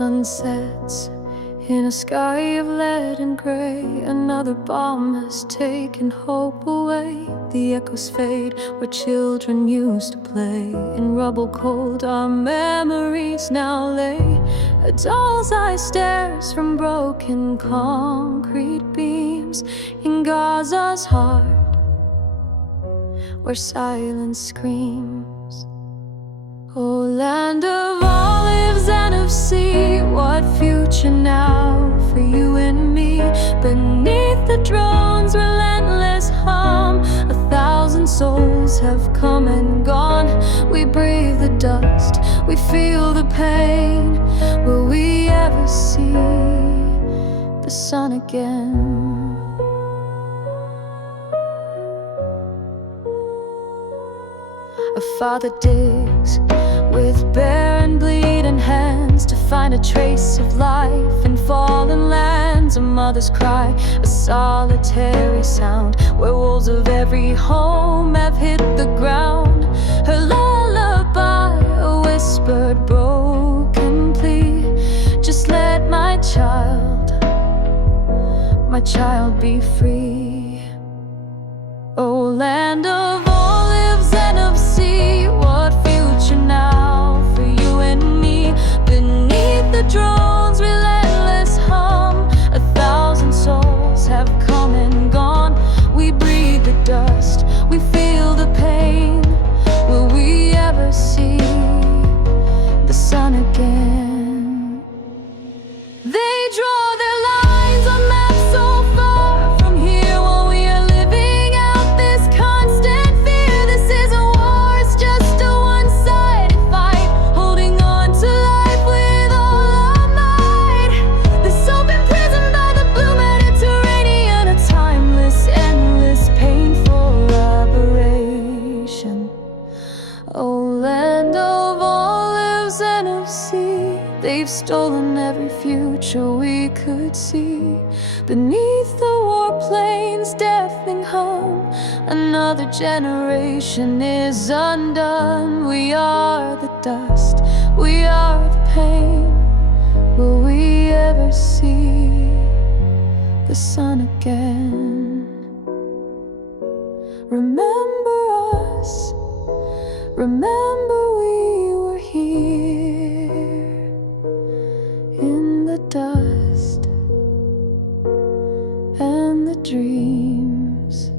Sunsets in a sky of lead and gray. Another bomb has taken hope away. The echoes fade where children used to play. In rubble cold our memories now lay. A doll's eye stares from broken concrete beams. In Gaza's heart, where silence screams. Oh, land of olives and of sea, what future now for you and me? Beneath the drone's relentless hum, 1,000 souls have come and gone. We breathe the dust, we feel the pain. Will we ever see the sun again? A father digs with bare and bleeding hands to find a trace of life in fallen lands. A mother's cry, a solitary sound, where walls of every home have hit the ground. Her lullaby, a whispered broken plea. Just let my child be free. Oh, land of olives and of sea, what future now for you and me? Beneath the drone's relentless hum, 1,000 souls have come and gone. We breathe the dust, we feel the pain. Will we ever see the sun again? They draw their lines on maps so far from here, while we are living out this constant fear. This isn't war, it's just a one-sided fight, holding on to life with all our might. This soul imprisoned by the blue Mediterranean, a timeless, endless, painful aberration. Oh, land of olives and of sea, they've stolen every future we could see. Beneath the warplane's deafening hum, another generation is undone. We are the dust, we are the pain. Will we ever see the sun again? Remember us, remember we were here in the dust and the dreams.